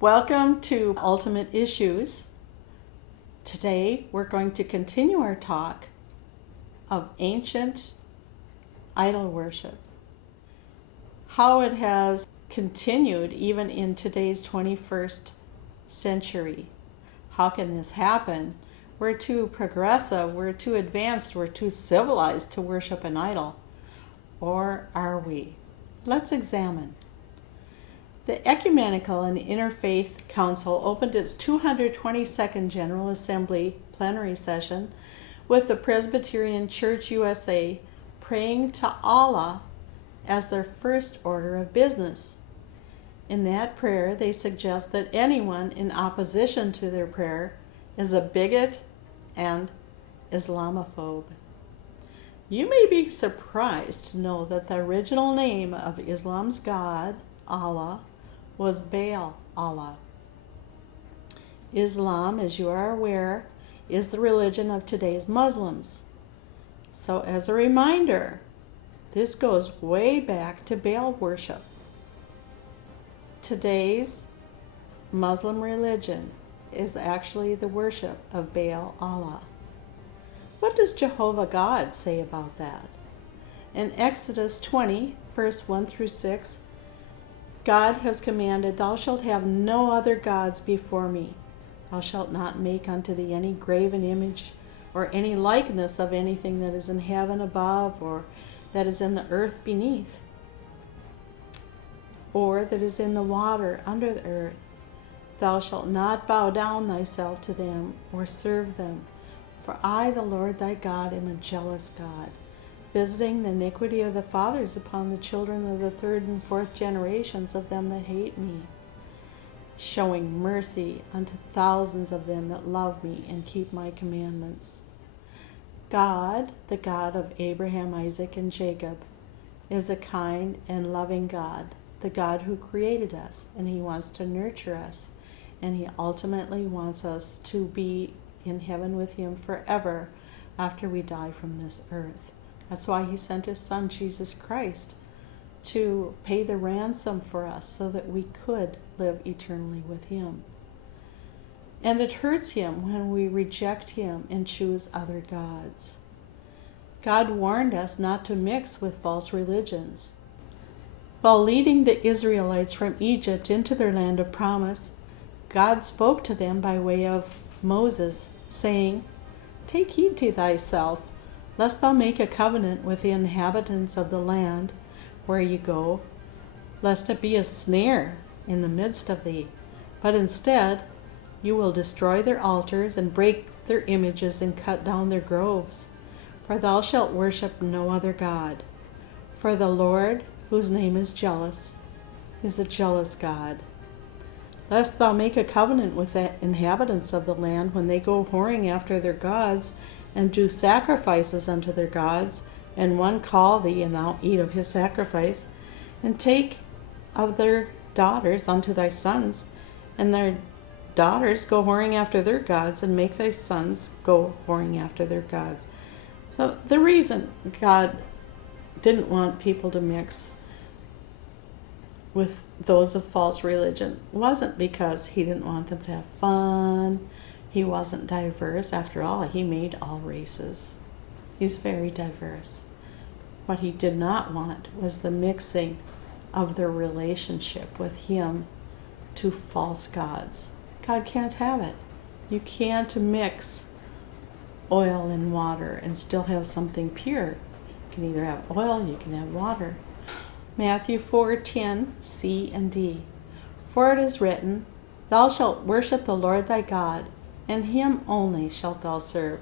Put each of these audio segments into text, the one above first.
Welcome to Ultimate Issues. Today we're going to continue our talk of ancient idol worship. How it has continued even in today's 21st century. How can this happen? We're too progressive, we're too advanced, we're too civilized to worship an idol. Or are we? Let's examine. The Ecumenical and Interfaith Council opened its 222nd General Assembly plenary session with the Presbyterian Church USA praying to Allah as their first order of business. In that prayer, they suggest that anyone in opposition to their prayer is a bigot and Islamophobe. You may be surprised to know that the original name of Islam's God, Allah, was Baal Allah. Islam, as you are aware, is the religion of today's Muslims. So as a reminder, this goes way back to Baal worship. Today's Muslim religion is actually the worship of Baal Allah. What does Jehovah God say about that? In Exodus 20, verse 1 through 6, God has commanded, "Thou shalt have no other gods before me. Thou shalt not make unto thee any graven image or any likeness of anything that is in heaven above, or that is in the earth beneath, or that is in the water under the earth. Thou shalt not bow down thyself to them or serve them. For I, the Lord thy God, am a jealous God, visiting the iniquity of the fathers upon the children of the third and fourth generations of them that hate me, showing mercy unto thousands of them that love me and keep my commandments." God, the God of Abraham, Isaac, and Jacob, is a kind and loving God, the God who created us, and he wants to nurture us, and he ultimately wants us to be in heaven with him forever after we die from this earth. That's why he sent his son, Jesus Christ, to pay the ransom for us so that we could live eternally with him. And it hurts him when we reject him and choose other gods. God warned us not to mix with false religions. While leading the Israelites from Egypt into their land of promise, God spoke to them by way of Moses, saying, "Take heed to thyself, lest thou make a covenant with the inhabitants of the land where you go, lest it be a snare in the midst of thee. But instead, you will destroy their altars and break their images and cut down their groves. For thou shalt worship no other God. For the Lord, whose name is jealous, is a jealous God. Lest thou make a covenant with the inhabitants of the land when they go whoring after their gods, and do sacrifices unto their gods, and one call thee, and thou eat of his sacrifice, and take of their daughters unto thy sons, and their daughters go whoring after their gods, and make thy sons go whoring after their gods." So the reason God didn't want people to mix with those of false religion wasn't because he didn't want them to have fun. He wasn't diverse. After all, he made all races. He's very diverse. What he did not want was the mixing of their relationship with him to false gods. God can't have it. You can't mix oil and water and still have something pure. You can either have oil, you can have water. Matthew 4:10, C and D. "For it is written, Thou shalt worship the Lord thy God, and him only shalt thou serve."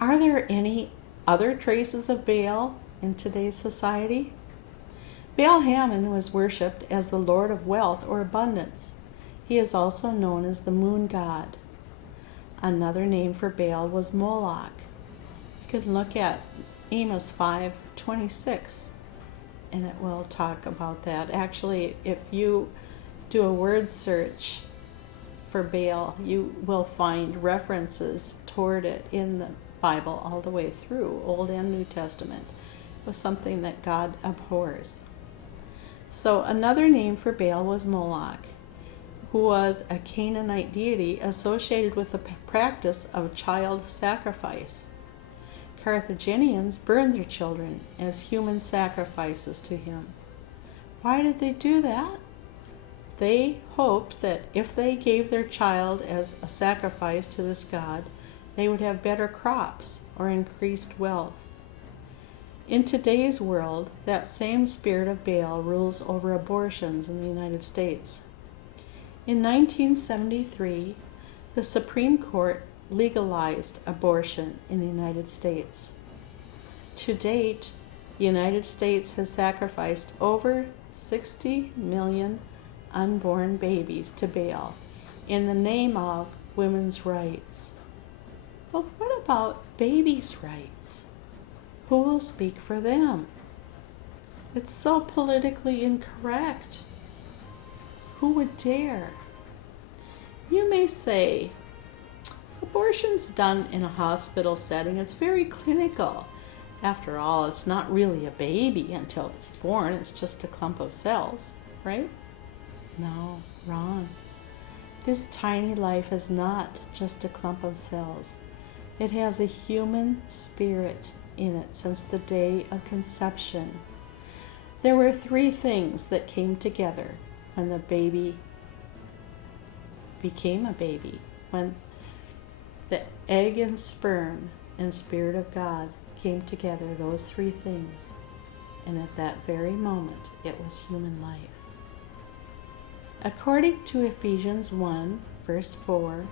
Are there any other traces of Baal in today's society? Baal-Hamon was worshipped as the Lord of wealth or abundance. He is also known as the moon god. Another name for Baal was Moloch. You can look at Amos 5:26, and it will talk about that. Actually, if you do a word search for Baal, you will find references toward it in the Bible all the way through, Old and New Testament. It was something that God abhors. So another name for Baal was Moloch. who was a Canaanite deity associated with the practice of child sacrifice. Carthaginians burned their children as human sacrifices to him. Why did they do that? They hoped that if they gave their child as a sacrifice to this god, they would have better crops or increased wealth. In today's world, that same spirit of Baal rules over abortions in the United States. In 1973, the Supreme Court legalized abortion in the United States. To date, the United States has sacrificed over 60 million unborn babies to Baal in the name of women's rights. But what about babies' rights? Who will speak for them? It's so politically incorrect. Who would dare? You may say, abortion's done in a hospital setting. It's very clinical. After all, it's not really a baby until it's born. It's just a clump of cells, right? No, wrong. This tiny life is not just a clump of cells. It has a human spirit in it since the day of conception. There were 3 things that came together when the baby became a baby, when the egg and sperm and Spirit of God came together, those 3 things. And at that very moment, it was human life. According to Ephesians 1, verse 4,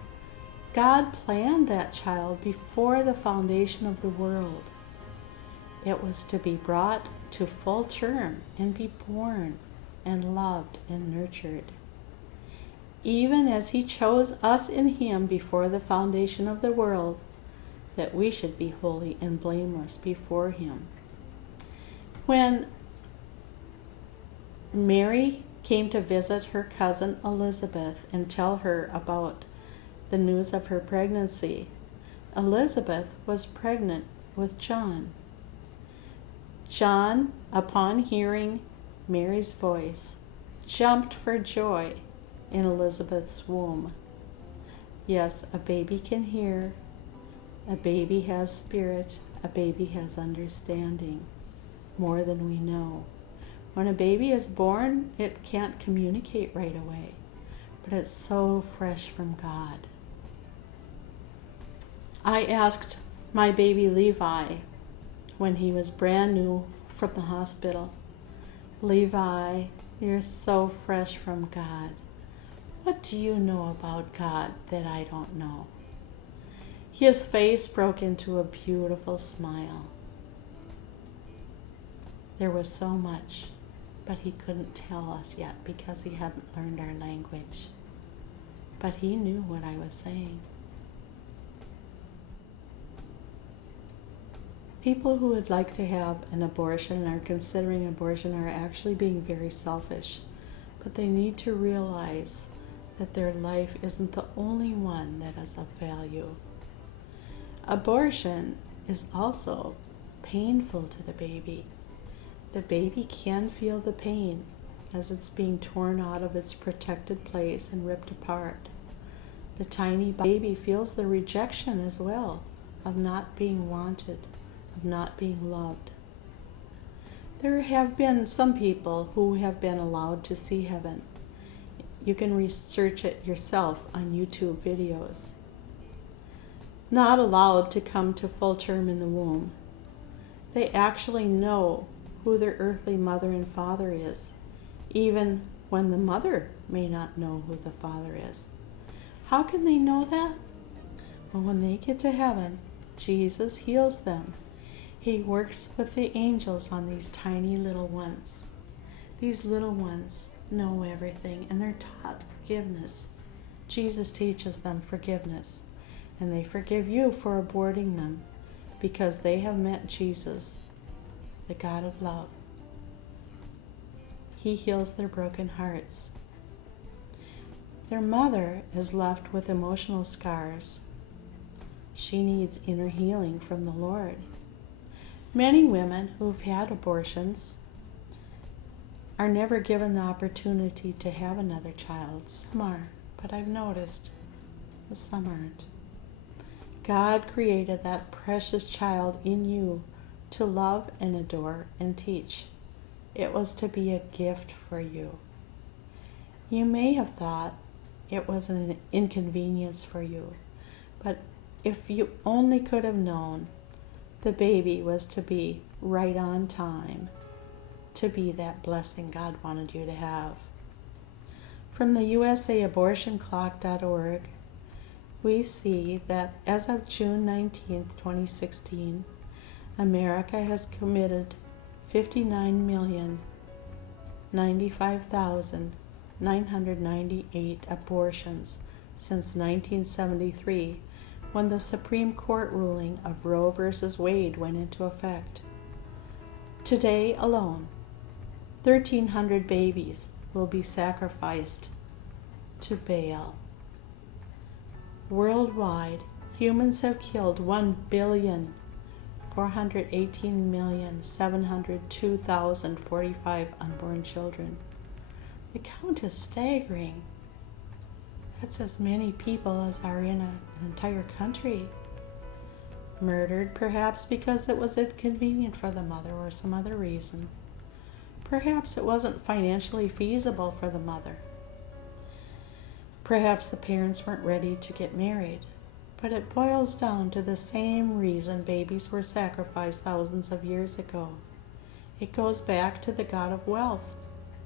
God planned that child before the foundation of the world. It was to be brought to full term and be born and loved and nurtured. Even as he chose us in him before the foundation of the world, that we should be holy and blameless before him. When Mary came to visit her cousin Elizabeth and tell her about the news of her pregnancy, Elizabeth was pregnant with John. John, upon hearing Mary's voice, jumped for joy in Elizabeth's womb. Yes, a baby can hear. A baby has spirit. A baby has understanding, more than we know. When a baby is born, it can't communicate right away, but it's so fresh from God. I asked my baby Levi when he was brand new from the hospital, Levi, you're so fresh from God. What do you know about God that I don't know? His face broke into a beautiful smile. There was so much, but he couldn't tell us yet because he hadn't learned our language. But he knew what I was saying. People who would like to have an abortion and are considering abortion are actually being very selfish, but they need to realize that their life isn't the only one that is of value. Abortion is also painful to the baby. The baby can feel the pain as it's being torn out of its protected place and ripped apart. The tiny baby feels the rejection as well of not being wanted, of not being loved. There have been some people who have been allowed to see heaven. You can research it yourself on YouTube videos. Not allowed to come to full term in the womb. They actually know who their earthly mother and father is, even when the mother may not know who the father is. How can they know that? Well, when they get to heaven, Jesus heals them. He works with the angels on these tiny little ones. These little ones know everything, and they're taught forgiveness. Jesus teaches them forgiveness, and they forgive you for aborting them because they have met Jesus, the God of love. He heals their broken hearts. Their mother is left with emotional scars. She needs inner healing from the Lord. Many women who've had abortions are never given the opportunity to have another child. Some are. but I've noticed that some aren't. God created that precious child in you to love and adore and teach. It was to be a gift for you. You may have thought it was an inconvenience for you, but if you only could have known the baby was to be right on time, to be that blessing God wanted you to have. From the USAabortionclock.org, we see that as of June 19th, 2016, America has committed 59,095,998 abortions since 1973, when the Supreme Court ruling of Roe v. Wade went into effect. Today alone, 1,300 babies will be sacrificed to Baal. Worldwide, humans have killed 1,418,702,045 unborn children. The count is staggering. That's as many people as are in an entire country. Murdered, perhaps because it was inconvenient for the mother or some other reason. Perhaps it wasn't financially feasible for the mother. Perhaps the parents weren't ready to get married. But it boils down to the same reason babies were sacrificed thousands of years ago. It goes back to the god of wealth,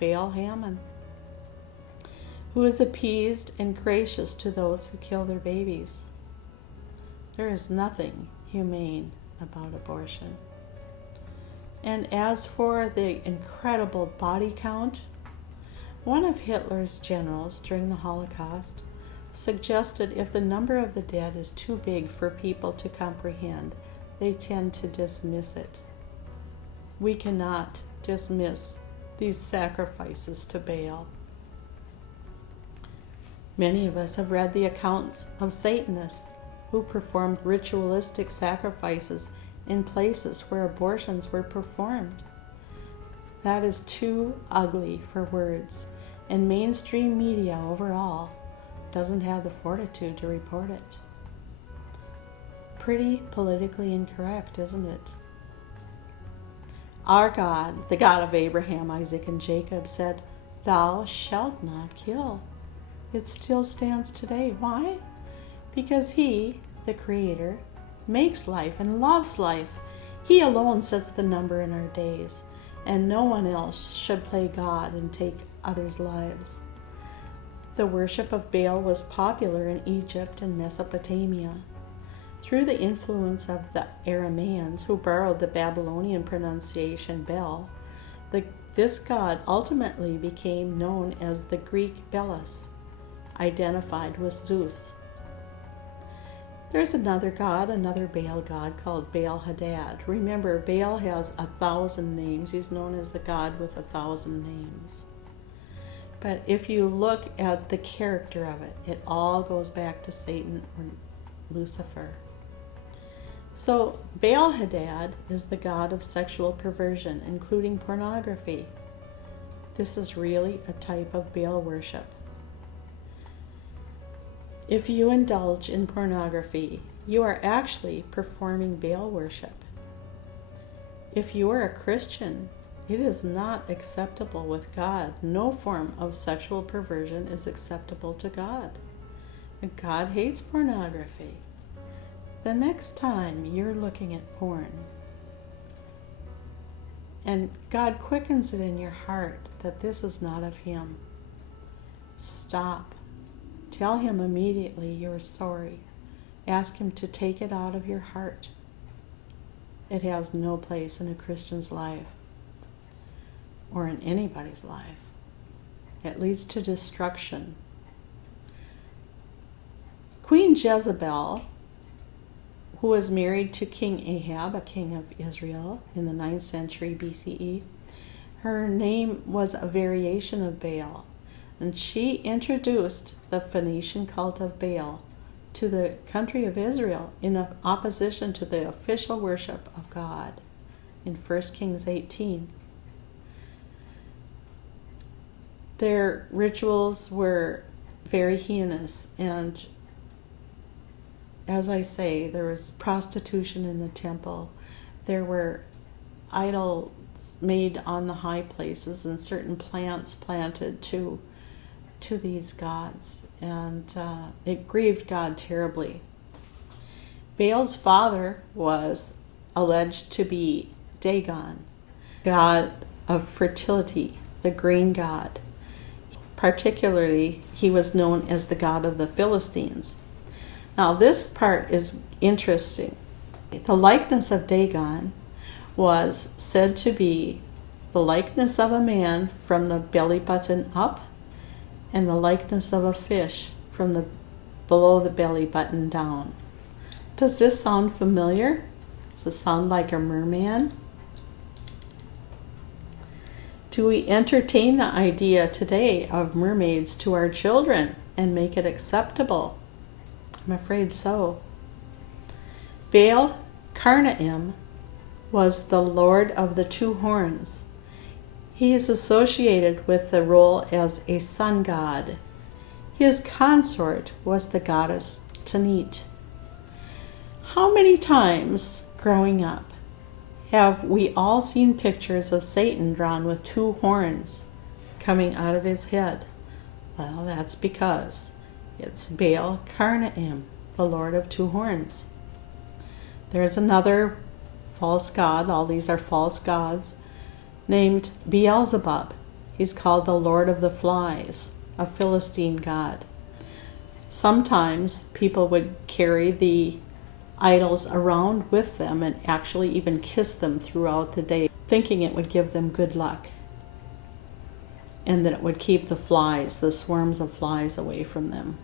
Baal Hammon, who is appeased and gracious to those who kill their babies. There is nothing humane about abortion. And as for the incredible body count, one of Hitler's generals during the Holocaust suggested if the number of the dead is too big for people to comprehend, they tend to dismiss it. We cannot dismiss these sacrifices to Baal. Many of us have read the accounts of Satanists who performed ritualistic sacrifices in places where abortions were performed. That is too ugly for words, and mainstream media overall doesn't have the fortitude to report it. Pretty politically incorrect, isn't it? Our God, the God of Abraham, Isaac, and Jacob, said, "Thou shalt not kill." It still stands today. Why? Because He, the Creator, makes life and loves life. He alone sets the number in our days, and no one else should play God and take others' lives. The worship of Baal was popular in Egypt and Mesopotamia. Through the influence of the Arameans, who borrowed the Babylonian pronunciation Bel, this god ultimately became known as the Greek Belus, identified with Zeus. There's another god, another Baal god called Baal Hadad. Remember, Baal has 1,000 names. He's known as the god with 1,000 names. But if you look at the character of it, it all goes back to Satan or Lucifer. So Baal Hadad is the god of sexual perversion, including pornography. This is really a type of Baal worship. If you indulge in pornography, you are actually performing Baal worship. If you are a Christian, it is not acceptable with God. No form of sexual perversion is acceptable to God. And God hates pornography. The next time you're looking at porn, and God quickens it in your heart that this is not of Him, stop. Tell Him immediately you're sorry. Ask Him to take it out of your heart. It has no place in a Christian's life or in anybody's life. It leads to destruction. Queen Jezebel, who was married to King Ahab, a king of Israel in the 9th century BCE, her name was a variation of Baal. And she introduced the Phoenician cult of Baal to the country of Israel in opposition to the official worship of God in 1 Kings 18. Their rituals were very heinous. And as I say, there was prostitution in the temple. There were idols made on the high places and certain plants planted to these gods. And it grieved God terribly. Baal's father was alleged to be Dagon, god of fertility, the grain god. Particularly, he was known as the god of the Philistines. Now, this part is interesting. The likeness of Dagon was said to be the likeness of a man from the belly button up and the likeness of a fish from the below the belly button down. Does this sound familiar? Does it sound like a merman? Do we entertain the idea today of mermaids to our children and make it acceptable? I'm afraid so. Baal Karnaim was the lord of the two horns. He is associated with the role as a sun god. His consort was the goddess Tanit. How many times growing up have we all seen pictures of Satan drawn with two horns coming out of his head? Well, that's because it's Baal Karnaim, the Lord of two horns. There's another false god, all these are false gods, named Beelzebub. He's called the Lord of the Flies, a Philistine god. Sometimes people would carry the idols around with them and actually even kiss them throughout the day, thinking it would give them good luck and that it would keep the flies, the swarms of flies, away from them.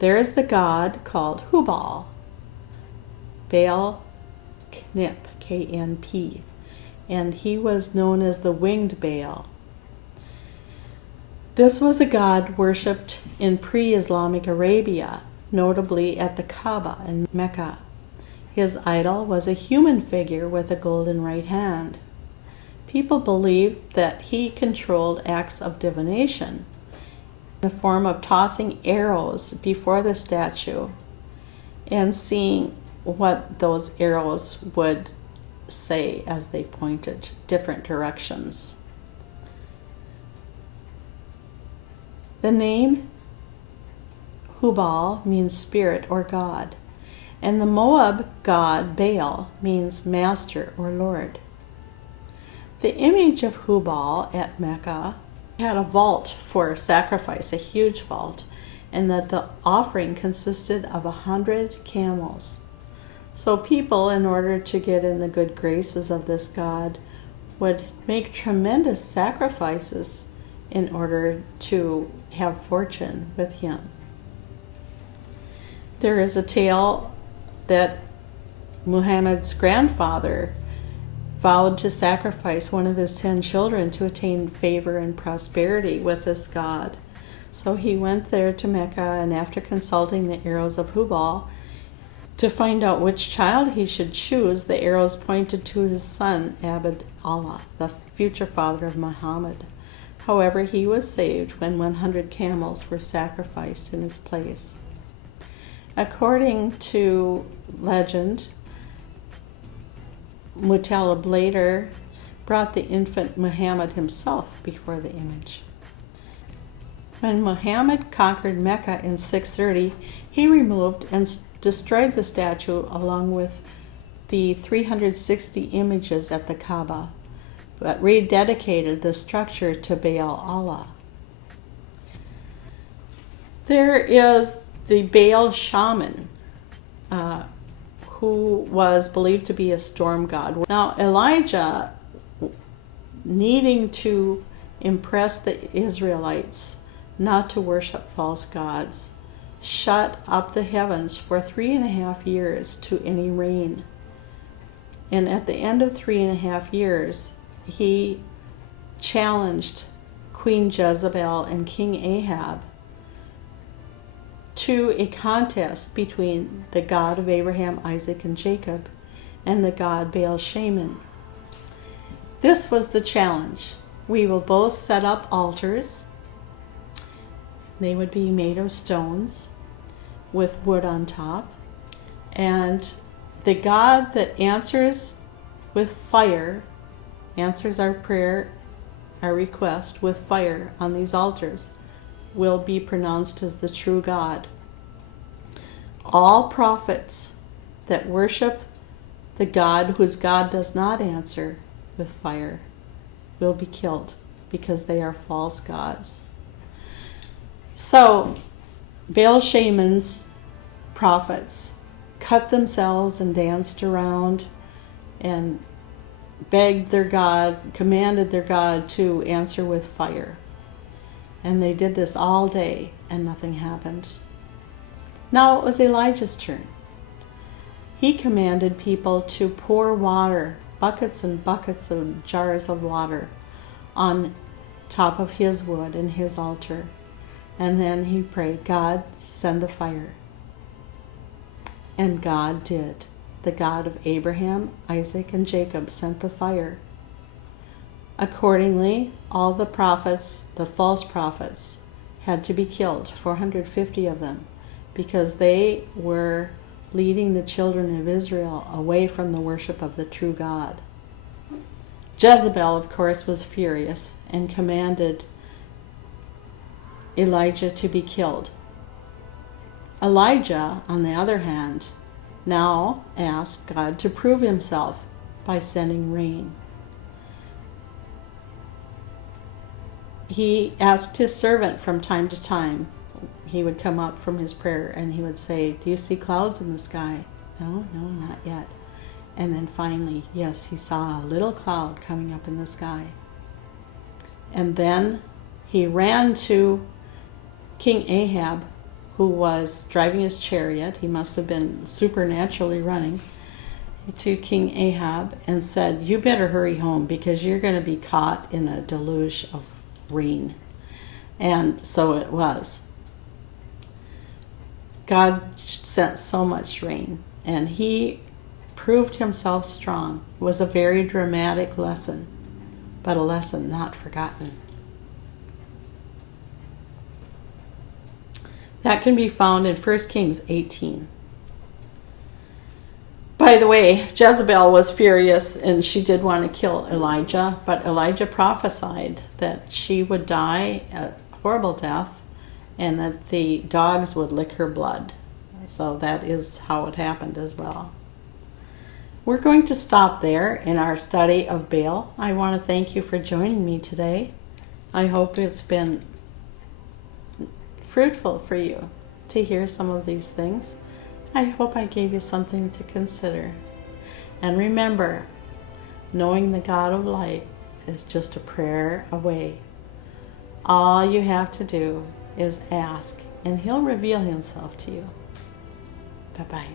There is the god called Hubal, Baal Knip, K-N-P, and he was known as the winged Baal. This was a god worshipped in pre-Islamic Arabia, notably at the Kaaba in Mecca. His idol was a human figure with a golden right hand. People believed that he controlled acts of divination in the form of tossing arrows before the statue and seeing what those arrows would say as they pointed different directions. The name Hubal means spirit or God, and the Moab god Baal means master or lord. The image of Hubal at Mecca had a vault for sacrifice, a huge vault, and that the offering consisted of 100 camels. So people, in order to get in the good graces of this god, would make tremendous sacrifices in order to have fortune with him. There is a tale that Muhammad's grandfather vowed to sacrifice one of his 10 children to attain favor and prosperity with this god. So he went there to Mecca, and after consulting the arrows of Hubal to find out which child he should choose, the arrows pointed to his son Abd Allah, the future father of Muhammad. However, he was saved when 100 camels were sacrificed in his place. According to legend, Muttalib later brought the infant Muhammad himself before the image. When Muhammad conquered Mecca in 630, he removed and destroyed the statue along with the 360 images at the Kaaba, but rededicated the structure to Baal Allah. There is the Baal shaman, who was believed to be a storm god. Now, Elijah, needing to impress the Israelites not to worship false gods, shut up the heavens for 3.5 years to any rain. And at the end of 3.5 years, he challenged Queen Jezebel and King Ahab to a contest between the God of Abraham, Isaac, and Jacob and the god Baal shaman. This was the challenge. We will both set up altars. They would be made of stones with wood on top. And the God that answers with fire, answers our prayer, our request with fire on these altars, will be pronounced as the true God. All prophets that worship the God whose God does not answer with fire will be killed because they are false gods. So, Baal shamans, prophets, cut themselves and danced around and begged their God, commanded their God to answer with fire. And they did this all day and nothing happened. Now it was Elijah's turn. He commanded people to pour water, buckets and buckets of jars of water, on top of his wood and his altar. And then he prayed, God, send the fire. And God did. The God of Abraham, Isaac, and Jacob sent the fire. Accordingly, all the prophets, the false prophets, had to be killed, 450 of them, because they were leading the children of Israel away from the worship of the true God. Jezebel, of course, was furious and commanded Elijah to be killed. Elijah, on the other hand, now asked God to prove himself by sending rain. He asked his servant from time to time. He would come up from his prayer and he would say, do you see clouds in the sky? No, not yet. And then finally, yes, he saw a little cloud coming up in the sky. And then he ran to King Ahab, who was driving his chariot. He must have been supernaturally running to King Ahab and said, you better hurry home because you're going to be caught in a deluge of rain. And so it was. God sent so much rain, and he proved himself strong. It was a very dramatic lesson, but a lesson not forgotten. That can be found in 1 Kings 18. By the way, Jezebel was furious and she did want to kill Elijah, but Elijah prophesied that she would die a horrible death and that the dogs would lick her blood. So that is how it happened as well. We're going to stop there in our study of Baal. I want to thank you for joining me today. I hope it's been fruitful for you to hear some of these things. I hope I gave you something to consider. And remember, knowing the God of light is just a prayer away. All you have to do is ask, and he'll reveal himself to you. Bye-bye.